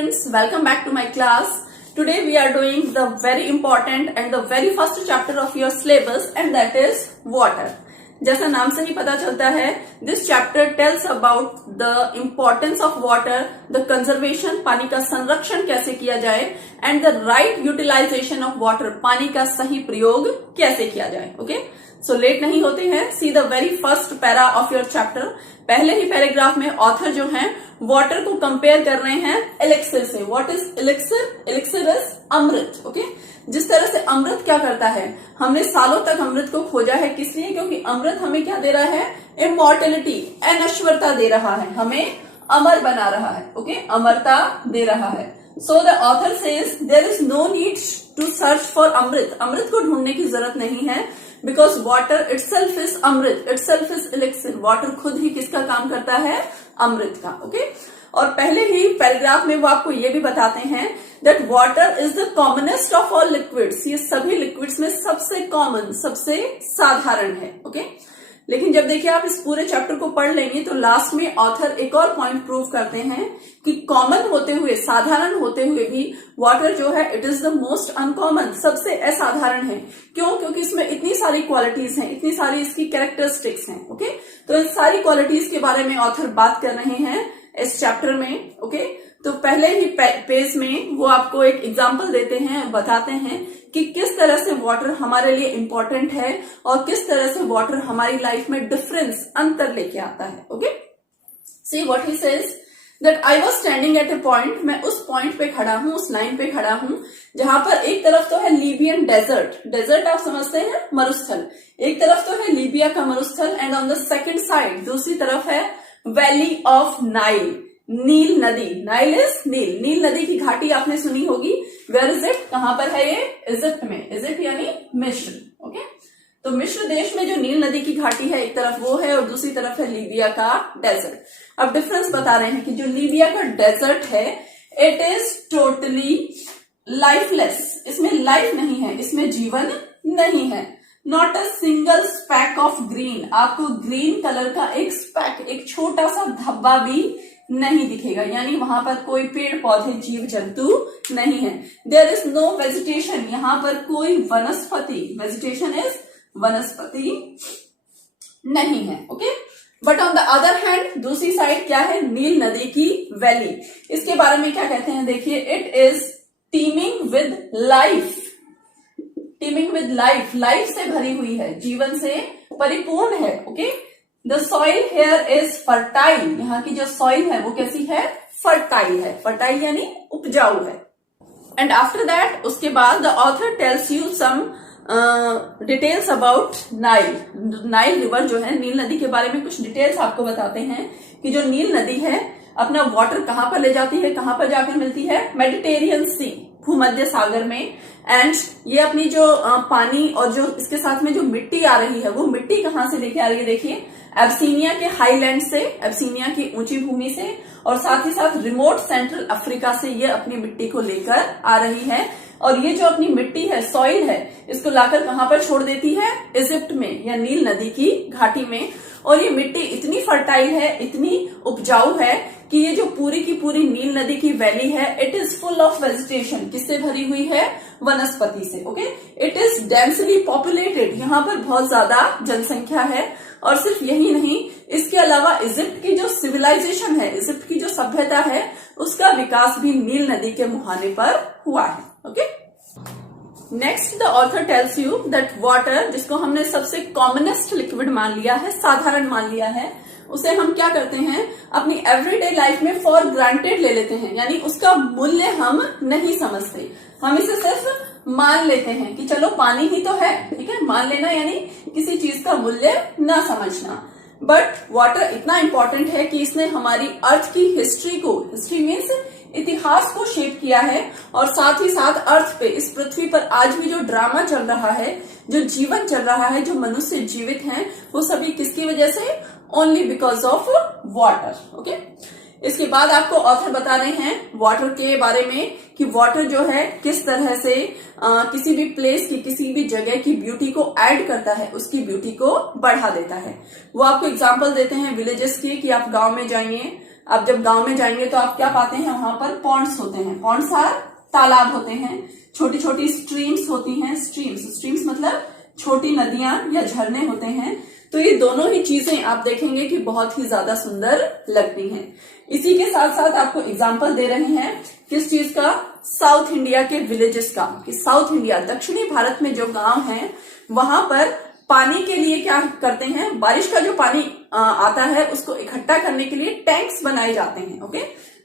students, welcome back to my class. Today we are doing the very important and the very first chapter of your syllabus and that is water. जैसा नाम से ही पता चलता है, this chapter tells about the importance of water, the conservation, पानी का संरक्षण कैसे किया जाए and the right utilization of water, पानी का सही प्रयोग कैसे किया जाए. Okay? So लेट नहीं होते हैं, see the very first para of your chapter. पहले ही पैराग्राफ में ऑथर जो हैं वाटर को कंपेयर कर रहे हैं एलिक्सिर से. What is elixir? Elixir is amrit. Okay, जिस तरह से अमृत क्या करता है, हमने सालों तक अमृत को खोजा है. किस लिए? क्योंकि अमृत हमें क्या दे रहा है? इमॉर्टेलिटी, अनश्वरता दे रहा है, हमें अमर बना रहा है. ओके, अमरता दे रहा है. So the author says there is no need to search for amrit. अमृत को ढूंढने की जरूरत नहीं है, because water itself is amrit, itself is elixir. Water खुद ही किसका काम करता है? अमृत का. ओके, और पहले ही पैराग्राफ में वो आपको ये भी बताते हैं that water is the commonest of all liquids. ये सभी लिक्विड्स में सबसे कॉमन, सबसे साधारण है. ओके, लेकिन जब देखिए आप इस पूरे चैप्टर को पढ़ लेंगे तो लास्ट में ऑथर एक और पॉइंट प्रूव करते हैं कि कॉमन होते हुए, साधारण होते हुए भी वाटर जो है it is the most uncommon, सबसे असाधारण है. क्यों? क्योंकि इसमें इतनी सारी क्वालिटीज हैं, इतनी सारी इसकी कैरेक्टरिस्टिक्स हैं. ओके, तो इन सारी क्वालिटीज के बारे में ऑथर बात कर रहे हैं इस चैप्टर में. ओके, तो पहले ही पेज में वो आपको एक एग्जाम्पल देते हैं और बताते हैं कि किस तरह से वाटर हमारे लिए इम्पोर्टेंट है और किस तरह से वाटर हमारी लाइफ में डिफरेंस, अंतर लेके आता है. Okay, see what he says that I was standing at A point. मैं उस पॉइंट पे खड़ा हूं, उस लाइन पे खड़ा हूं जहां पर एक तरफ तो है लीबियन डेजर्ट. डेजर्ट आप समझते हैं, मरुस्थल. एक तरफ तो है लीबिया का मरुस्थल and on the second side दूसरी तरफ है वैली ऑफ नाइल, नील नदी. नाइल इज नील. नील नदी की घाटी आपने सुनी होगी. Where is it? कहां पर है ये? इजिप्ट में. इजिप्ट यानी मिस्र. ओके, तो मिस्र देश में जो नील नदी की घाटी है, एक तरफ वो है और दूसरी तरफ है लीबिया का डेजर्ट. अब डिफरेंस बता रहे हैं कि जो लीबिया का डेजर्ट है इट इज टोटली लाइफलेस. इसमें लाइफ नहीं है, इसमें जीवन नहीं है. Not a single SPAC of green. आपको ग्रीन कलर का एक स्पैक, एक छोटा सा धब्बा भी नहीं दिखेगा, यानी वहां पर कोई पेड़ पौधे, जीव जंतु नहीं है. There is no vegetation. यहां पर कोई वनस्पति, वेजिटेशन इज वनस्पति नहीं है. Okay, but on the other hand दूसरी साइड क्या है? नील नदी की वैली. इसके बारे में क्या कहते हैं? देखिए, it is teeming with life. Teeming with life, life से भरी हुई है, जीवन से परिपूर्ण है. Okay, the soil here is fertile. यहाँ की जो सॉइल है वो कैसी है? फर्टाइल है. फर्टाइल यानी उपजाऊ है. एंड आफ्टर दैट, उसके बाद the author tells you some details about Nile. Nile river जो है, नील नदी के बारे में कुछ डिटेल्स आपको बताते हैं कि जो नील नदी है अपना वाटर कहां पर ले जाती है, कहां पर जाकर मिलती है? मेडिटेरियन सी, भूमध्य सागर में. एंड ये अपनी जो पानी और जो इसके साथ में जो मिट्टी आ रही है वो मिट्टी कहां से लेके आ रही है? देखिए, एब्सीनिया के हाईलैंड से, एब्सीनिया की ऊंची भूमि से, और साथ ही साथ रिमोट सेंट्रल अफ्रीका से ये अपनी मिट्टी को लेकर आ रही है. और ये जो अपनी मिट्टी है, सॉइल है, इसको लाकर कहां पर छोड़ देती है? इजिप्ट में या नील नदी की घाटी में. और ये मिट्टी इतनी फर्टाइल है, इतनी उपजाऊ है कि ये जो पूरी की पूरी नील नदी की वैली है it is full of vegetation. किससे भरी हुई है? वनस्पति से. Okay, it is densely populated. यहाँ पर बहुत ज्यादा जनसंख्या है. और सिर्फ यही नहीं, इसके अलावा इजिप्ट की जो सिविलाइजेशन है, इजिप्ट की जो सभ्यता है, उसका विकास भी नील नदी के मुहाने पर हुआ है. Okay, next the author tells you that water, जिसको हमने सबसे कॉमनेस्ट लिक्विड मान लिया है, साधारण मान लिया है, उसे हम क्या करते हैं? अपनी एवरीडे लाइफ में फॉर ग्रांटेड ले लेते हैं, यानी उसका मूल्य हम नहीं समझते. हम इसे सिर्फ मान लेते हैं कि चलो पानी ही तो है. ठीक है, मान लेना यानी किसी चीज का मूल्य ना समझना. बट वाटर इतना इंपॉर्टेंट है कि इसने हमारी अर्थ की हिस्ट्री को, हिस्ट्री मीन्स इतिहास को शेप किया है. और साथ ही साथ अर्थ पे, इस पृथ्वी पर आज भी जो ड्रामा चल रहा है, जो जीवन चल रहा है, जो मनुष्य जीवित हैं, वो सभी किसकी वजह से? Only because of water. Okay, इसके बाद आपको ऑथर बता रहे हैं वाटर के बारे में कि वाटर जो है किस तरह से किसी भी प्लेस की, किसी भी जगह की ब्यूटी को ऐड करता है, उसकी ब्यूटी को बढ़ा देता है. वो आपको एग्जांपल देते हैं विलेजेस की कि आप गांव में जाइए, आप जब गांव में जाएंगे तो आप क्या पाते हैं, वहां पर पॉन्ड्स होते हैं। पॉन्ड्स आर तालाब होते हैं, छोटी छोटी स्ट्रीम्स होती हैं। स्ट्रीम्स मतलब छोटी नदियां या झरने होते हैं। तो ये दोनों ही चीजें आप देखेंगे कि बहुत ही ज्यादा सुंदर लगती हैं। इसी के साथ साथ आपको एग्जाम्पल दे रहे हैं किस चीज का, साउथ इंडिया के विलेजेस का, कि साउथ इंडिया दक्षिणी भारत में जो गांव हैं वहां पर पानी के लिए क्या करते हैं, बारिश का जो पानी आता है उसको इकट्ठा करने के लिए टैंक्स बनाए जाते हैं। ओके,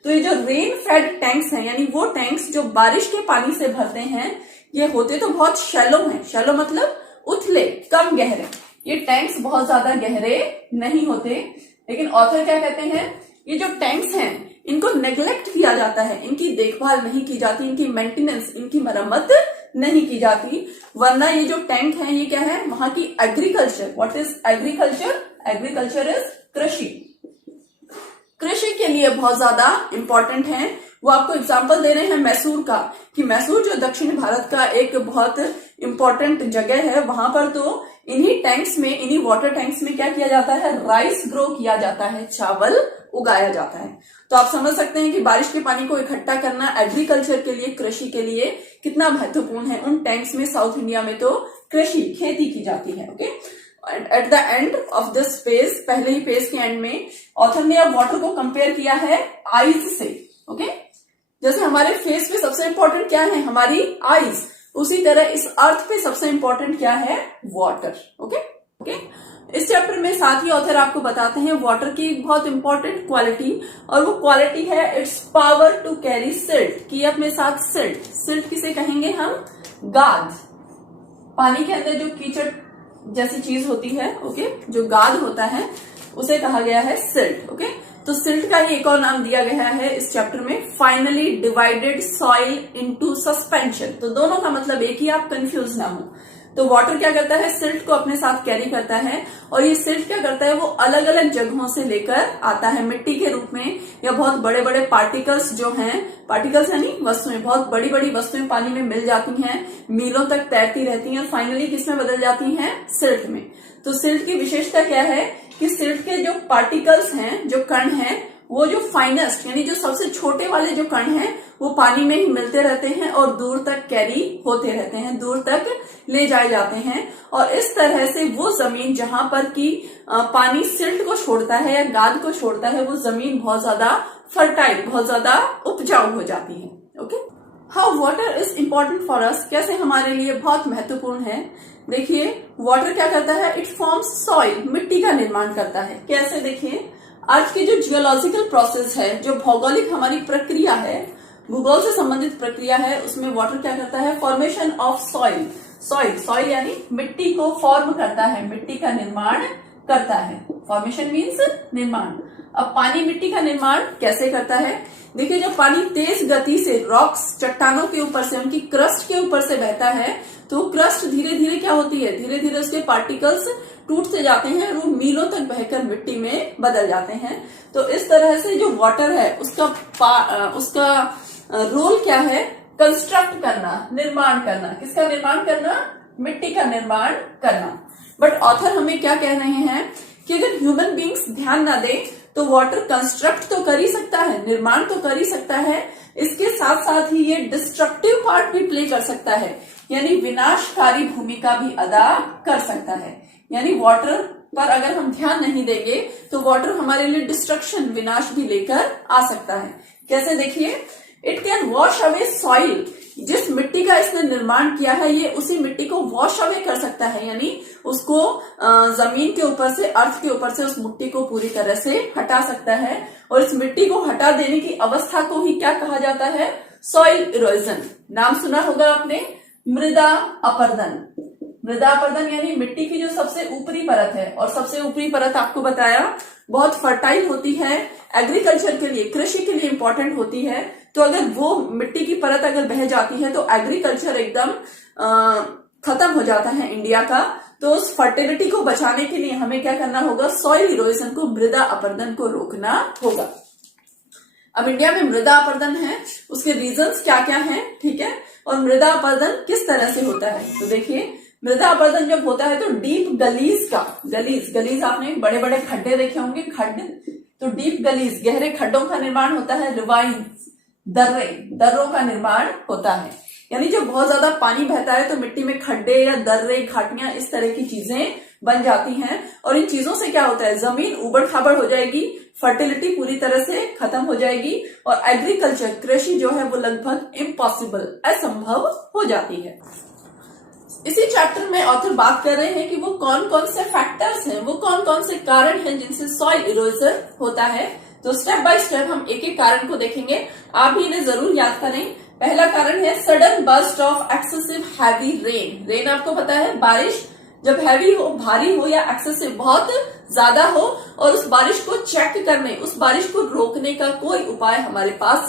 तो ये जो रेन फेड टैंक्स हैं, यानी वो टैंक्स जो बारिश के पानी से भरते हैं, ये होते तो बहुत शैलो हैं। शैलो मतलब उथले, कम गहरे। ये टैंक्स बहुत ज्यादा गहरे नहीं होते। लेकिन ऑथर क्या कहते हैं, ये जो टैंक्स हैं इनको नेग्लेक्ट किया जाता है, इनकी देखभाल नहीं की जाती, इनकी मेंटेनेंस, इनकी मरम्मत नहीं की जाती। वरना ये जो टैंक है ये क्या है, वहां की agriculture. What is agriculture? Agriculture is कृषि। कृषि के लिए बहुत ज्यादा इंपॉर्टेंट है। वो आपको एग्जांपल दे रहे हैं मैसूर का, कि मैसूर जो दक्षिण भारत का एक बहुत इंपॉर्टेंट जगह है, वहां पर तो इन्हीं टैंक्स में, इन्हीं वाटर टैंक्स में क्या किया जाता है, राइस ग्रो किया जाता है, चावल उगाया जाता है। तो आप समझ सकते हैं कि बारिश के पानी को इकट्ठा करना एग्रीकल्चर के लिए, कृषि के लिए कितना महत्वपूर्ण है। उन टैंक्स में साउथ इंडिया में तो कृषि, खेती की जाती है। Okay, at the end of this page, पहले ही पेज के एंड में ऑथर ने अब वाटर को कंपेयर किया है आईज से। ओके, जैसे हमारे फेस पे सबसे इंपॉर्टेंट क्या है, हमारी आईज, उसी तरह इस अर्थ पे सबसे इंपॉर्टेंट क्या है, वाटर। ओके ओके, इस चैप्टर में साथ ही ऑथर आपको बताते हैं वाटर की एक बहुत इंपॉर्टेंट क्वालिटी, और वो क्वालिटी है it's power to carry silt, की अपने साथ सिल्ट। सिल्ट किसे कहेंगे हम, गाद। पानी के अंदर जो कीचड़ जैसी चीज होती है, ओके, जो गाद होता है उसे कहा गया है सिल्ट। ओके, तो सिल्ट का ही एक और नाम दिया गया है इस चैप्टर में, finally divided soil into suspension. तो दोनों का मतलब एक ही, आप कंफ्यूज ना हो। तो वाटर क्या करता है, सिल्ट को अपने साथ कैरी करता है, और ये सिल्ट क्या करता है, वो अलग अलग जगहों से लेकर आता है मिट्टी के रूप में, या बहुत बड़े बड़े पार्टिकल्स जो हैं, पार्टिकल्स यानी वस्तुएं, बहुत बड़ी बड़ी वस्तुएं पानी में मिल जाती हैं, मीलों तक तैरती रहती हैं, और फाइनली किसमें बदल जाती हैं, सिल्ट में। तो सिल्ट की विशेषता क्या है कि सिल्ट के जो पार्टिकल्स हैं, जो कण हैं, वो जो फाइनेस्ट यानी जो सबसे छोटे वाले जो कण हैं, वो पानी में ही मिलते रहते हैं और दूर तक कैरी होते रहते हैं, दूर तक ले जाए जाते हैं। और इस तरह से वो जमीन जहां पर की पानी सिल्ट को छोड़ता है या गाद को छोड़ता है, वो जमीन बहुत ज्यादा फर्टाइल, बहुत ज्यादा उपजाऊ हो जाती है। Okay, how water is important for us, कैसे हमारे लिए बहुत महत्वपूर्ण है। देखिए, वाटर क्या करता है, इट फॉर्म्स सॉइल, मिट्टी का निर्माण करता है। कैसे, देखिए, आज की जो जियोलॉजिकल प्रोसेस है, जो भौगोलिक हमारी प्रक्रिया है, भूगोल से संबंधित प्रक्रिया है, उसमें वाटर क्या करता है, फॉर्मेशन ऑफ सॉइल। सॉइल यानी मिट्टी को फॉर्म करता है, मिट्टी का निर्माण करता है। फॉर्मेशन मीन्स निर्माण। अब पानी मिट्टी का निर्माण कैसे करता है, देखिए, जब पानी तेज गति से रॉक्स, चट्टानों के ऊपर से, उनकी क्रस्ट के ऊपर से बहता है, तो क्रस्ट धीरे धीरे क्या होती है, धीरे धीरे उसके पार्टिकल्स टूटते जाते हैं और वो मीलों तक बहकर मिट्टी में बदल जाते हैं। तो इस तरह से जो वाटर है उसका रोल क्या है, कंस्ट्रक्ट करना, निर्माण करना। किसका निर्माण करना, मिट्टी का निर्माण करना। बट ऑथर हमें क्या कह रहे हैं कि अगर ह्यूमन बींग्स ध्यान ना दे तो वाटर कंस्ट्रक्ट तो कर ही सकता है, निर्माण तो कर ही सकता है, इसके साथ साथ ही ये डिस्ट्रक्टिव पार्ट भी प्ले कर सकता है, यानी विनाशकारी भूमिका भी अदा कर सकता है। यानी वाटर पर अगर हम ध्यान नहीं देंगे तो वाटर हमारे लिए डिस्ट्रक्शन, विनाश भी लेकर आ सकता है। कैसे, देखिए, it can wash away soil, जिस मिट्टी का इसने निर्माण किया है ये उसी मिट्टी को वॉश अवे कर सकता है, यानी उसको जमीन के ऊपर से, अर्थ के ऊपर से उस मिट्टी को पूरी तरह से हटा सकता है। और इस मिट्टी को हटा देने की अवस्था को ही क्या कहा जाता है, सॉइल इरोजन। नाम सुना होगा आपने, मृदा अपरदन। मृदा अपरदन यानी मिट्टी की जो सबसे ऊपरी परत है, और सबसे ऊपरी परत आपको बताया बहुत फर्टाइल होती है, एग्रीकल्चर के लिए, कृषि के लिए इंपॉर्टेंट होती है। तो अगर वो मिट्टी की परत अगर बह जाती है तो एग्रीकल्चर एकदम खत्म हो जाता है इंडिया का। तो उस फर्टिलिटी को बचाने के लिए हमें क्या करना होगा, सॉइल इरोजन को, मृदा अपरदन को रोकना होगा। अब इंडिया में मृदा अपरदन है, उसके रीजंस क्या क्या हैं, ठीक है, और मृदा अपरदन किस तरह से होता है। तो देखिए, मृदा अपरदन जब होता है तो डीप गलीज का, गलीज आपने बड़े बड़े खड्डे देखे होंगे, खड्ड, तो डीप गलीज, गहरे खड्डों का निर्माण होता है। रिवाइंस, दर्रों का निर्माण होता है। यानी जब बहुत ज्यादा पानी बहता है तो मिट्टी में खड्डे या दर्रे, घाटियां, इस तरह की चीजें बन जाती हैं। और इन चीजों से क्या होता है, जमीन उबड़ खाबड़ हो जाएगी, फर्टिलिटी पूरी तरह से खत्म हो जाएगी और एग्रीकल्चर, कृषि जो है वो लगभग इम्पॉसिबल, असंभव हो जाती है। इसी चैप्टर में ऑथर बात कर रहे हैं कि वो कौन कौन से फैक्टर्स हैं, वो कौन कौन से कारण हैं जिनसे सॉइल इरोजन होता है। तो स्टेप बाय स्टेप हम एक एक कारण को देखेंगे, आप भी इन्हें जरूर याद करें। पहला कारण है sudden burst of excessive heavy rain. Rain आपको पता है, बारिश जब हैवी हो, भारी हो या एक्सेसिव बहुत ज्यादा हो और उस बारिश को चेक करने, उस बारिश को रोकने का कोई उपाय हमारे पास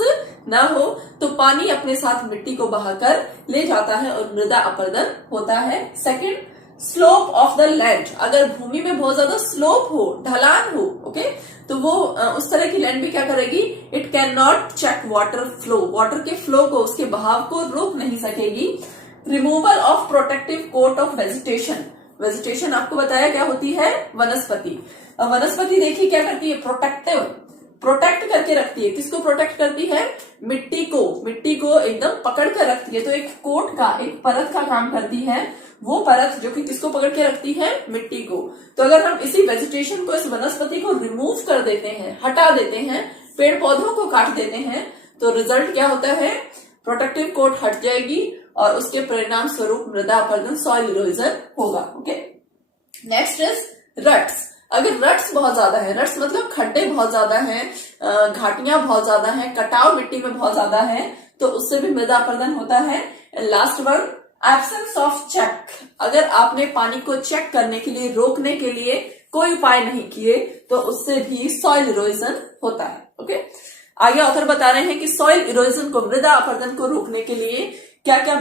ना हो तो पानी अपने साथ मिट्टी को बहाकर ले जाता है और मृदा अपरदन होता है। Second, slope of the land. अगर भूमि में बहुत ज्यादा स्लोप हो, ढलान हो, ओके, तो वो उस तरह की लैंड भी क्या करेगी, it can not check water flow, water के फ्लो को, उसके बहाव को रोक नहीं सकेगी। Removal of protective coat of vegetation. Vegetation आपको बताया क्या होती है, वनस्पति। वनस्पति देखिए क्या करती है, प्रोटेक्ट करके रखती है। किसको प्रोटेक्ट करती है, मिट्टी को एकदम पकड़ कर रखती है। तो एक कोट का, एक परत का काम करती है वो परत, जो कि किसको पकड़ के रखती है, मिट्टी को। तो अगर हम इसी वेजिटेशन को, इस वनस्पति को रिमूव कर देते हैं, हटा देते हैं, पेड़ पौधों को काट देते हैं, तो रिजल्ट क्या होता है, प्रोटेक्टिव कोट हट जाएगी और उसके परिणाम स्वरूप मृदा अपरदन, सॉइल इरोजन होगा। Okay, next is रट्स। अगर रट्स बहुत ज्यादा है, रट्स मतलब खड्डे बहुत ज्यादा हैं, घाटियां बहुत ज्यादा हैं, कटाव मिट्टी में बहुत ज्यादा है, तो उससे भी मृदा अपरदन होता है। Last one, absence of check. अगर आपने पानी को चेक करने के लिए, रोकने के लिए कोई उपाय नहीं किए तो उससे भी सॉइल इरोजन होता है। ओके, आगे ऑथर बता रहे हैं कि सॉइल इरोजन को, मृदा अपरदन को रोकने के लिए क्या क्या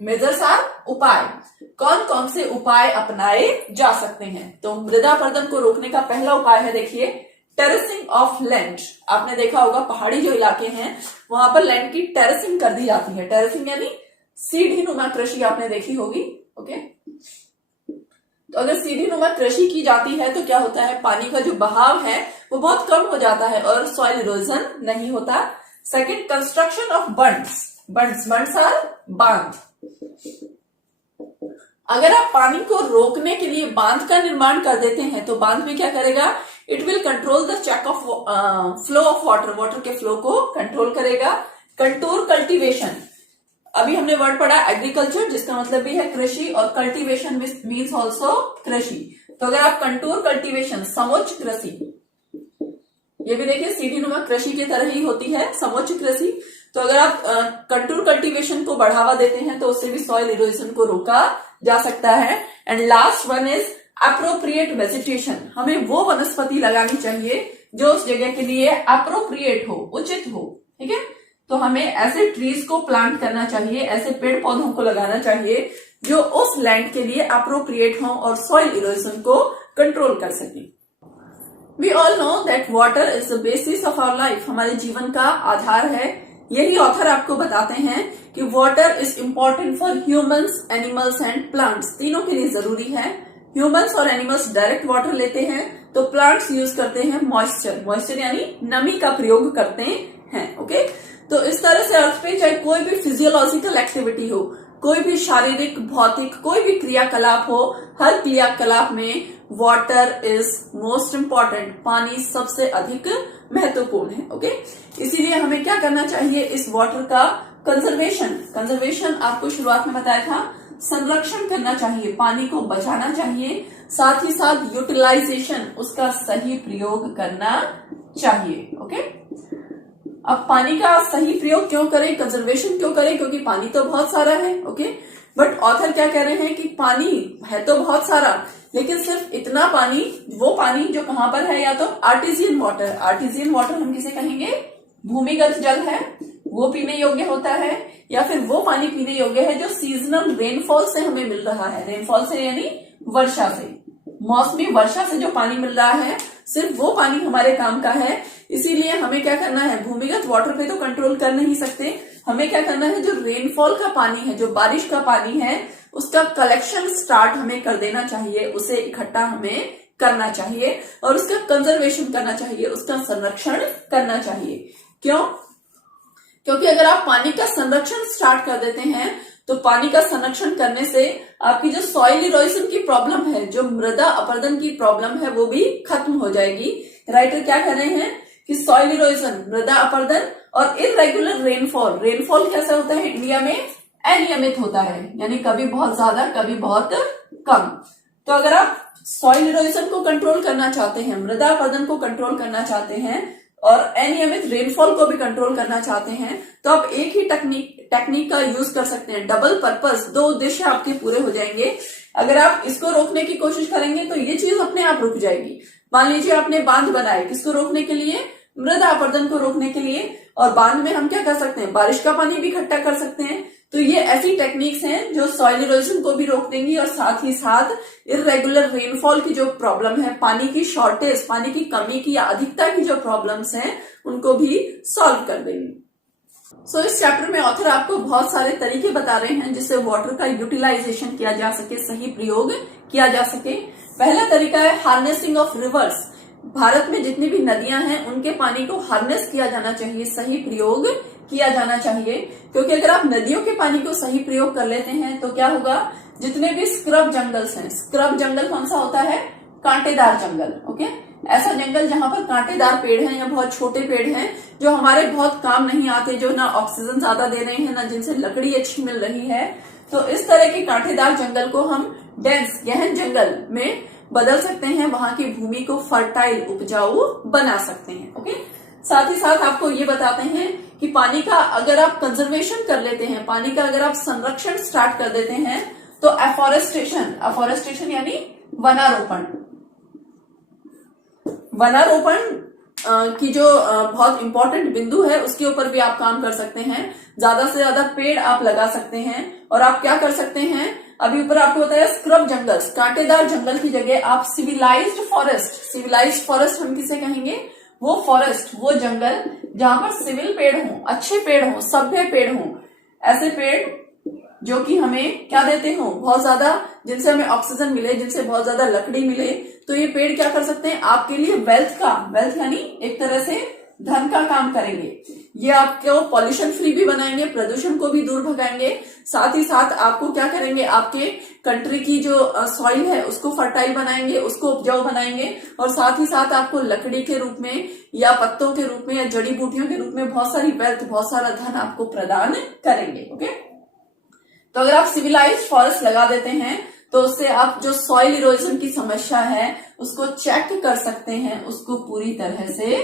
मेजर्स आर, उपाय, कौन कौन से उपाय अपनाए जा सकते हैं। तो मृदा अपरदन को रोकने का पहला उपाय है, देखिए, टेरेसिंग ऑफ लैंड। आपने देखा होगा पहाड़ी जो इलाके हैं वहां पर लैंड की टेरेसिंग कर दी जाती है। टेरेसिंग यानी सीढ़ी नुमा कृषि आपने देखी होगी। ओके, तो अगर सीढ़ी नुमा कृषि की जाती है तो क्या होता है, पानी का जो बहाव है वो बहुत कम हो जाता है और सॉइल इरोजन नहीं होता। Second, construction of bunds or bandh. अगर आप पानी को रोकने के लिए बांध का निर्माण कर देते हैं तो बांध में क्या करेगा, it will control the check of flow of water के फ्लो को कंट्रोल करेगा। कंटूर कल्टीवेशन, अभी हमने वर्ड पढ़ा एग्रीकल्चर, जिसका मतलब भी है कृषि, और कल्टीवेशन मीन्स ऑल्सो कृषि। तो अगर आप कंटूर कल्टीवेशन, समोच्च कृषि, ये भी देखिए सीढ़ी नुमा कृषि की तरह ही होती है, समोच्च कृषि। तो अगर आप कंटूर कल्टीवेशन को बढ़ावा देते हैं तो उससे भी सॉइल इरोजन को रोका जा सकता है। And last one is appropriate vegetation. हमें वो वनस्पति लगानी चाहिए जो उस जगह के लिए अप्रोप्रिएट हो, उचित हो। ठीक है, तो हमें ऐसे ट्रीज को प्लांट करना चाहिए, ऐसे पेड़ पौधों को लगाना चाहिए जो उस लैंड के लिए अप्रोप्रिएट हो और सॉइल इरोजन को कंट्रोल कर सके। We all know that water is the basis of our life. हमारे जीवन का आधार है। यही ऑथर आपको बताते हैं कि water is important for humans, animals and plants. तीनों के लिए जरूरी है। ह्यूमंस और एनिमल्स डायरेक्ट वाटर लेते हैं, तो प्लांट्स यूज करते हैं मॉइस्चर यानी नमी का प्रयोग करते हैं। ओके, तो इस तरह से अर्थ पे चाहे कोई भी फिजियोलॉजिकल एक्टिविटी हो, कोई भी शारीरिक, भौतिक, कोई भी क्रियाकलाप हो, हर क्रियाकलाप में वाटर इज मोस्ट इम्पॉर्टेंट। पानी सबसे अधिक महत्वपूर्ण है। ओके, इसीलिए हमें क्या करना चाहिए, इस वाटर का कंजर्वेशन आपको शुरुआत में बताया था, संरक्षण करना चाहिए, पानी को बचाना चाहिए, साथ ही साथ यूटिलाइजेशन, उसका सही प्रयोग करना चाहिए। ओके, अब पानी का सही प्रयोग क्यों करें, कंजर्वेशन क्यों करें, क्योंकि पानी तो बहुत सारा है। ओके, बट ऑथर क्या कह रहे हैं कि पानी है तो बहुत सारा, लेकिन सिर्फ इतना पानी, वो पानी जो कहां पर है, या तो आर्टिजियन वाटर हम किसे कहेंगे, भूमिगत जल है, वो पीने योग्य होता है, या फिर वो पानी पीने योग्य है जो सीजनल रेनफॉल से हमें मिल रहा है। रेनफॉल से यानी वर्षा से, मौसमी वर्षा से जो पानी मिल रहा है, सिर्फ वो पानी हमारे काम का है। इसीलिए हमें क्या करना है, भूमिगत वाटर पे तो कंट्रोल कर नहीं सकते, हमें क्या करना है, जो रेनफॉल का पानी है, जो बारिश का पानी है, उसका कलेक्शन स्टार्ट हमें कर देना चाहिए, उसे इकट्ठा हमें करना चाहिए और उसका कंजर्वेशन करना चाहिए, उसका संरक्षण करना चाहिए। क्यों? क्योंकि अगर आप पानी का संरक्षण स्टार्ट कर देते हैं तो पानी का संरक्षण करने से आपकी जो सॉइल इरोजन की प्रॉब्लम है, जो मृदा अपरदन की प्रॉब्लम है, वो भी खत्म हो जाएगी। राइटर क्या कह रहे हैं कि सॉइल इरोजन, मृदा अपरदन और इरेगुलर रेनफॉल, रेनफॉल कैसा होता है इंडिया में? अनियमित होता है, यानी कभी बहुत ज्यादा कभी बहुत कम। तो अगर आप सॉइल इरोजन को कंट्रोल करना चाहते हैं, मृदा अपरदन को कंट्रोल करना चाहते हैं और अनियमित रेनफॉल को भी कंट्रोल करना चाहते हैं, तो आप एक ही टेक्निक का यूज कर सकते हैं। डबल पर्पस, दो उद्देश्य आपके पूरे हो जाएंगे। अगर आप इसको रोकने की कोशिश करेंगे तो ये चीज अपने आप रुक जाएगी। मान लीजिए आपने बांध बनाए, किसको रोकने के लिए? मृदा अपरदन को रोकने के लिए। और बांध में हम क्या कर सकते हैं? बारिश का पानी भी इकट्ठा कर सकते हैं। तो ये ऐसी टेक्निक्स हैं जो सॉइल इरोजन को भी रोक देंगी और साथ ही साथ इरेगुलर रेनफॉल की जो प्रॉब्लम है, पानी की शॉर्टेज, पानी की कमी की या अधिकता की जो प्रॉब्लम्स हैं, उनको भी सॉल्व कर देंगी। इस चैप्टर में ऑथर आपको बहुत सारे तरीके बता रहे हैं जिससे वाटर का यूटिलाइजेशन किया जा सके, सही प्रयोग किया जा सके। पहला तरीका है हार्नेसिंग ऑफ रिवर्स। भारत में जितनी भी नदियां हैं उनके पानी को हार्नेस किया जाना चाहिए, सही प्रयोग किया जाना चाहिए। क्योंकि अगर आप नदियों के पानी को सही प्रयोग कर लेते हैं तो क्या होगा? जितने भी स्क्रब जंगल्स हैं, स्क्रब जंगल कौन सा होता है? कांटेदार जंगल। ओके, ऐसा जंगल जहां पर कांटेदार पेड़ हैं या बहुत छोटे पेड़ हैं जो हमारे बहुत काम नहीं आते, जो ना ऑक्सीजन ज्यादा दे रहे हैं, ना जिनसे लकड़ी अच्छी मिल रही है, तो इस तरह के कांटेदार जंगल को हम डेंस, गहन जंगल में बदल सकते हैं। वहां की भूमि को फर्टाइल, उपजाऊ बना सकते हैं। ओके, साथ ही साथ आपको ये बताते हैं कि पानी का अगर आप कंजर्वेशन कर लेते हैं, पानी का अगर आप संरक्षण स्टार्ट कर देते हैं तो एफोरेस्टेशन यानी वनारोपण, की जो बहुत इंपॉर्टेंट बिंदु है उसके ऊपर भी आप काम कर सकते हैं। ज्यादा से ज्यादा पेड़ आप लगा सकते हैं और आप क्या कर सकते हैं? अभी ऊपर आपको बताया स्क्रब जंगल्स, कांटेदार जंगल की जगह आप सिविलाइज्ड फॉरेस्ट हम किसे कहेंगे? वो फॉरेस्ट, वो जंगल जहां पर सिविल पेड़ हों, अच्छे पेड़ हों, सभ्य पेड़ हों, ऐसे पेड़ जो कि हमें क्या देते हो? बहुत ज्यादा, जिनसे हमें ऑक्सीजन मिले, जिनसे बहुत ज्यादा लकड़ी मिले। तो ये पेड़ क्या कर सकते हैं? आपके लिए वेल्थ यानी एक तरह से धन का काम करेंगे। ये आपको पॉल्यूशन फ्री भी बनाएंगे, प्रदूषण को भी दूर भगाएंगे। साथ ही साथ आपको क्या करेंगे? आपके कंट्री की जो सॉइल है उसको फर्टाइल बनाएंगे, उसको उपजाऊ बनाएंगे और साथ ही साथ आपको लकड़ी के रूप में या पत्तों के रूप में या जड़ी बूटियों के रूप में बहुत सारी वेल्थ, बहुत सारा धन आपको प्रदान करेंगे। ओके, तो अगर आप सिविलाइज्ड फॉरेस्ट लगा देते हैं तो उससे आप जो सॉइल इरोजन की समस्या है उसको चेक कर सकते हैं, उसको पूरी तरह से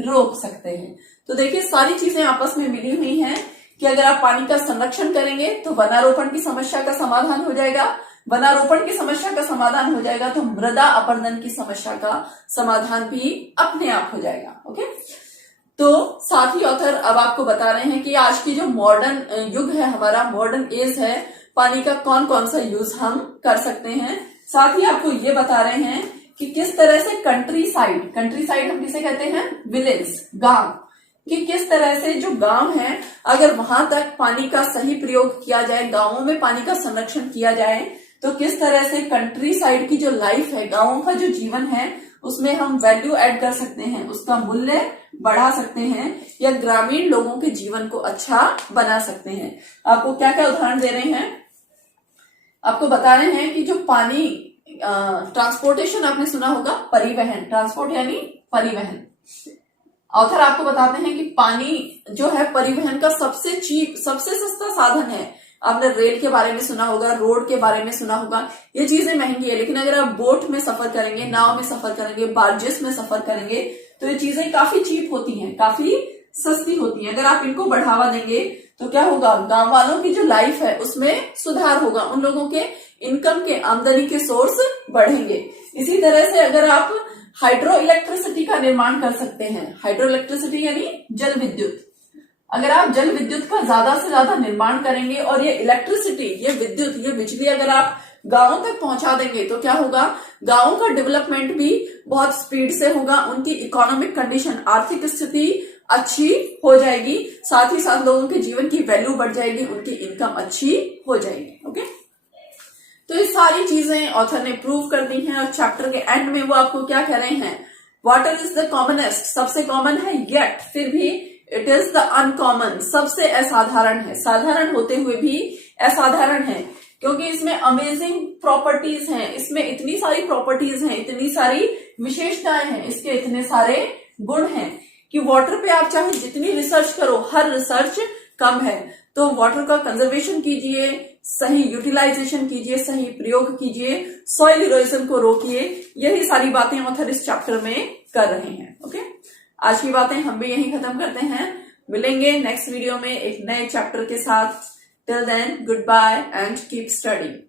रोक सकते हैं। तो देखिए सारी चीजें आपस में मिली हुई हैं कि अगर आप पानी का संरक्षण करेंगे तो वनारोपण की समस्या का समाधान हो जाएगा, वनारोपण की समस्या का समाधान हो जाएगा तो मृदा अपरदन की समस्या का समाधान भी अपने आप हो जाएगा। ओके, तो साथ ही ऑथर अब आपको बता रहे हैं कि आज की जो मॉडर्न युग है, हमारा मॉडर्न एज है, पानी का कौन कौन सा यूज हम कर सकते हैं। साथ ही आपको ये बता रहे हैं कि किस तरह से कंट्री साइड हम किसे कहते हैं? विलेज, गांव, कि किस तरह से जो गांव है अगर वहां तक पानी का सही प्रयोग किया जाए, गांवों में पानी का संरक्षण किया जाए, तो किस तरह से कंट्री साइड की जो लाइफ है, गांवों का जो जीवन है, उसमें हम वैल्यू ऐड कर सकते हैं, उसका मूल्य बढ़ा सकते हैं या ग्रामीण लोगों के जीवन को अच्छा बना सकते हैं। आपको क्या क्या उदाहरण दे रहे हैं? आपको बता रहे हैं कि जो पानी ट्रांसपोर्टेशन आपने सुना होगा, परिवहन, ट्रांसपोर्ट यानी परिवहन। ऑथर आपको बताते हैं कि पानी जो है परिवहन का सबसे चीप, सबसे सस्ता साधन है। आपने रेल के बारे में सुना होगा, रोड के बारे में सुना होगा, ये चीजें महंगी है, लेकिन अगर आप बोट में सफर करेंगे, नाव में सफर करेंगे, बार्जेस में सफर करेंगे तो ये चीजें काफी चीप होती हैं, काफी सस्ती होती हैं। अगर आप इनको बढ़ावा देंगे तो क्या होगा? गांव वालों की जो लाइफ है उसमें सुधार होगा, उन लोगों के इनकम के, आमदनी के सोर्स बढ़ेंगे। इसी तरह से अगर आप हाइड्रो इलेक्ट्रिसिटी का निर्माण कर सकते हैं, हाइड्रो इलेक्ट्रिसिटी यानी जल विद्युत, अगर आप जल विद्युत का ज्यादा से ज्यादा निर्माण करेंगे और ये इलेक्ट्रिसिटी, ये विद्युत, ये बिजली अगर आप गांवों तक पहुंचा देंगे तो क्या होगा? गांवों का डेवलपमेंट भी बहुत स्पीड से होगा, उनकी इकोनॉमिक कंडीशन, आर्थिक स्थिति अच्छी हो जाएगी, साथ ही साथ लोगों के जीवन की वैल्यू बढ़ जाएगी, उनकी इनकम अच्छी हो जाएगी। ओके, तो ये सारी चीजें ऑथर ने प्रूव कर दी हैं और चैप्टर के एंड में वो आपको क्या कह रहे हैं, वाटर इज द कॉमनेस्ट, सबसे कॉमन है, येट फिर भी इट इज द अनकॉमन, सबसे असाधारण है, साधारण होते हुए भी असाधारण है, क्योंकि इसमें अमेजिंग प्रॉपर्टीज हैं, इसमें इतनी सारी प्रॉपर्टीज हैं, इतनी सारी विशेषताएं हैं, इसके इतने सारे गुण हैं कि वाटर पे आप चाहे जितनी रिसर्च करो, हर रिसर्च कम है। तो वाटर का कंजर्वेशन कीजिए, सही यूटिलाइजेशन कीजिए, सही प्रयोग कीजिए, सॉइल इरोजन को रोकिए, यही सारी बातें ऑथर इस चैप्टर में कर रहे हैं। ओके, आज की बातें हम भी यहीं खत्म करते हैं, मिलेंगे नेक्स्ट वीडियो में एक नए चैप्टर के साथ। Till then, good bye and keep study.